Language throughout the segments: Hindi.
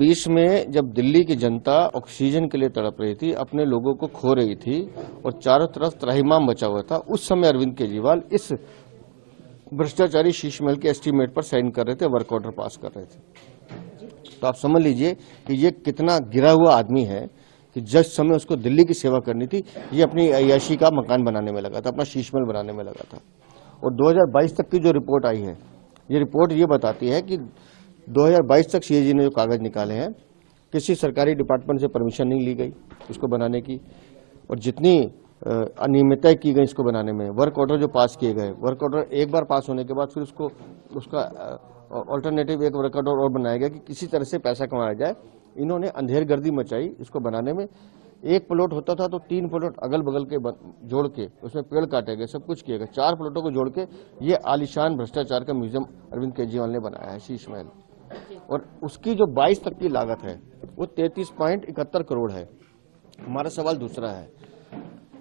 20 में जब दिल्ली की जनता ऑक्सीजन के लिए तड़प रही थी, अपने लोगों को खो रही थी और चारों तरफ त्राहिमाम मचा हुआ था, उस समय अरविंद केजरीवाल इस भ्रष्टाचारी शीश महल के एस्टीमेट पर साइन कर रहे थे, वर्क ऑर्डर पास कर रहे थे। तो आप समझ लीजिए कि ये कितना गिरा हुआ आदमी है कि जिस समय उसको दिल्ली की सेवा करनी थी, ये अपनी अय्याशी का मकान बनाने में लगा था, अपना शीश महल बनाने में लगा था। और 2022 तक की जो रिपोर्ट आई है, ये रिपोर्ट ये बताती है कि 2022 तक सीएजी ने जो कागज निकाले हैं, किसी सरकारी डिपार्टमेंट से परमिशन नहीं ली गई इसको बनाने की, और जितनी अनियमितताएं की गई इसको बनाने में, वर्क ऑर्डर जो पास किए गए, वर्क ऑर्डर एक बार पास होने के बाद फिर उसका ऑल्टरनेटिव एक वर्क ऑर्डर और बनाया गया कि किसी तरह से पैसा कमाया जाए। इन्होंने अंधेरगर्दी मचाई इसको बनाने में। एक प्लॉट होता था तो 3 प्लॉट अगल बगल के जोड़ के उसमें पेड़ काटे गए, सब कुछ किया गया। 4 प्लॉटों को जोड़ के ये आलीशान भ्रष्टाचार का म्यूजियम अरविंद केजरीवाल ने बनाया है, शीश महल। और उसकी जो 22 तक की लागत है वो 33.71 करोड़ है। हमारा सवाल दूसरा है,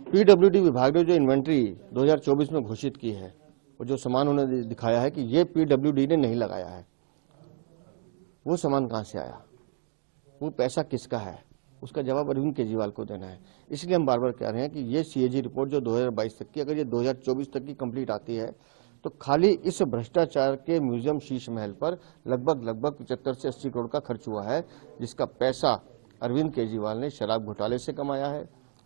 पीडब्ल्यूडी विभाग ने जो इन्वेंट्री 2024 में घोषित की है और जो सामान उन्होंने दिखाया है कि ये पीडब्ल्यूडी ने नहीं लगाया है, वो सामान कहां से आया, वो पैसा किसका है, उसका जवाब अरविंद केजरीवाल को देना है। इसलिए हम बार बार कह रहे हैं कि ये सीएजी रिपोर्ट जो 2022 तक की, अगर ये 2024 तक की कंप्लीट आती है तो खाली इस भ्रष्टाचार के म्यूजियम शीश महल पर लगभग 75 से 80 करोड़ का खर्च हुआ है, जिसका पैसा अरविंद केजरीवाल ने शराब घोटाले से कमाया है,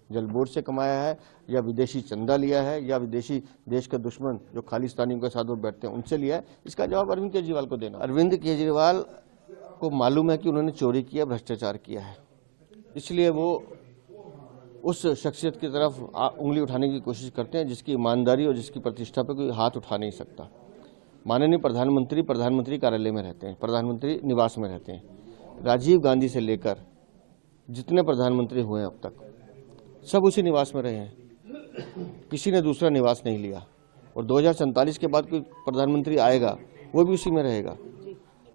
जल बोर्ड से कमाया है, या विदेशी चंदा लिया है, या विदेशी देश के दुश्मन जो खालिस्तानियों के साथ वो बैठते हैं उनसे लिया है। इसका जवाब अरविंद केजरीवाल को देना। अरविंद केजरीवाल को मालूम है कि उन्होंने चोरी किया, भ्रष्टाचार किया है, इसलिए वो उस शख्सियत की तरफ उंगली उठाने की कोशिश करते हैं जिसकी ईमानदारी और जिसकी प्रतिष्ठा पर कोई हाथ उठा नहीं सकता। माननीय प्रधानमंत्री कार्यालय में रहते हैं, प्रधानमंत्री निवास में रहते हैं। राजीव गांधी से लेकर जितने प्रधानमंत्री हुए हैं अब तक सब उसी निवास में रहे हैं, किसी ने दूसरा निवास नहीं लिया। और 2047 के बाद कोई प्रधानमंत्री आएगा वो भी उसी में रहेगा।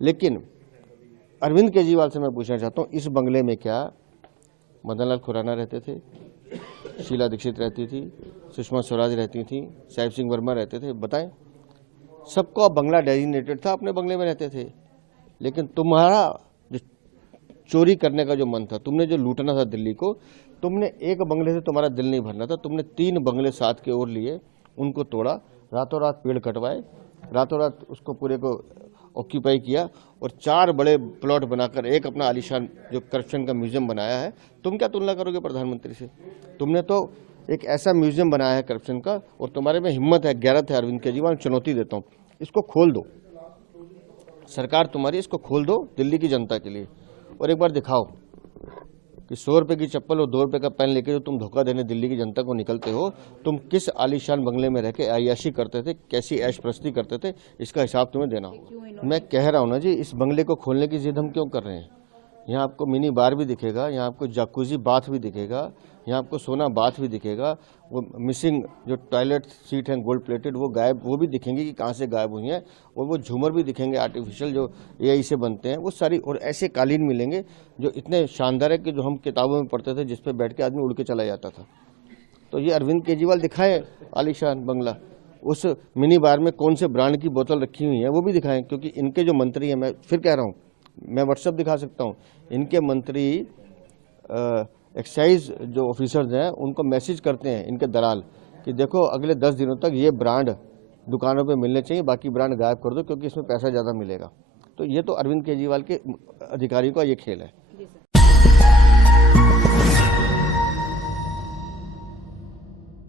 लेकिन अरविंद केजरीवाल से मैं पूछना चाहता हूँ, इस बंगले में क्या मदन लाल खुराना रहते थे, शीला दीक्षित रहती थी, सुषमा स्वराज रहती थी, साहिब सिंह वर्मा रहते थे? बताएं। सबको अब बंगला डेजिग्नेटेड था, अपने बंगले में रहते थे। लेकिन तुम्हारा जो चोरी करने का जो मन था, तुमने जो लूटना था दिल्ली को, तुमने एक बंगले से तुम्हारा दिल नहीं भरना था, तुमने 3 बंगले साथ के ओर लिए, उनको तोड़ा, रातों रात पेड़ कटवाए, रातों रात उसको पूरे को ऑक्यूपाई किया और 4 बड़े प्लॉट बनाकर एक अपना आलीशान जो करप्शन का म्यूजियम बनाया है। तुम क्या तुलना करोगे प्रधानमंत्री से? तुमने तो एक ऐसा म्यूजियम बनाया है करप्शन का, और तुम्हारे में हिम्मत है, गैरत है। अरविंद केजरीवाल, चुनौती देता हूँ, इसको खोल दो, सरकार तुम्हारी, इसको खोल दो दिल्ली की जनता के लिए, और एक बार दिखाओ कि 100 रुपये की चप्पल और 2 रुपये का पेन लेके जो तुम धोखा देने दिल्ली की जनता को निकलते हो, तुम किस आलीशान बंगले में रह के अय्याशी करते थे, कैसी ऐश प्रस्ती करते थे, इसका हिसाब तुम्हें देना होगा। मैं कह रहा हूँ ना जी, इस बंगले को खोलने की जिद हम क्यों कर रहे हैं? यहाँ आपको मिनी बार भी दिखेगा, यहाँ आपको जाकुजी बाथ भी दिखेगा, यहाँ आपको सोना बाथ भी दिखेगा। वो मिसिंग जो टॉयलेट सीट हैं गोल्ड प्लेटेड, वो गायब, वो भी दिखेंगे कि कहाँ से गायब हुई हैं। और वो झूमर भी दिखेंगे आर्टिफिशियल जो एआई से बनते हैं, वो सारी। और ऐसे कालीन मिलेंगे जो इतने शानदार है कि जो हम किताबों में पढ़ते थे, जिस पर बैठ के आदमी उड़ के चला जाता था। तो ये अरविंद केजरीवाल दिखाए आलीशान बंगला, उस मिनी बार में कौन से ब्रांड की बोतल रखी हुई है वो भी दिखाएं। क्योंकि इनके जो मंत्री हैं, मैं फिर कह रहा हूँ, मैं व्हाट्सएप दिखा सकता हूँ, इनके मंत्री एक्साइज जो ऑफिसर्स हैं उनको मैसेज करते हैं, इनके दलाल, कि देखो अगले 10 दिनों तक ये ब्रांड दुकानों पे मिलने चाहिए, बाकी ब्रांड गायब कर दो क्योंकि इसमें पैसा ज़्यादा मिलेगा। तो ये तो अरविंद केजरीवाल के अधिकारियों का ये खेल है।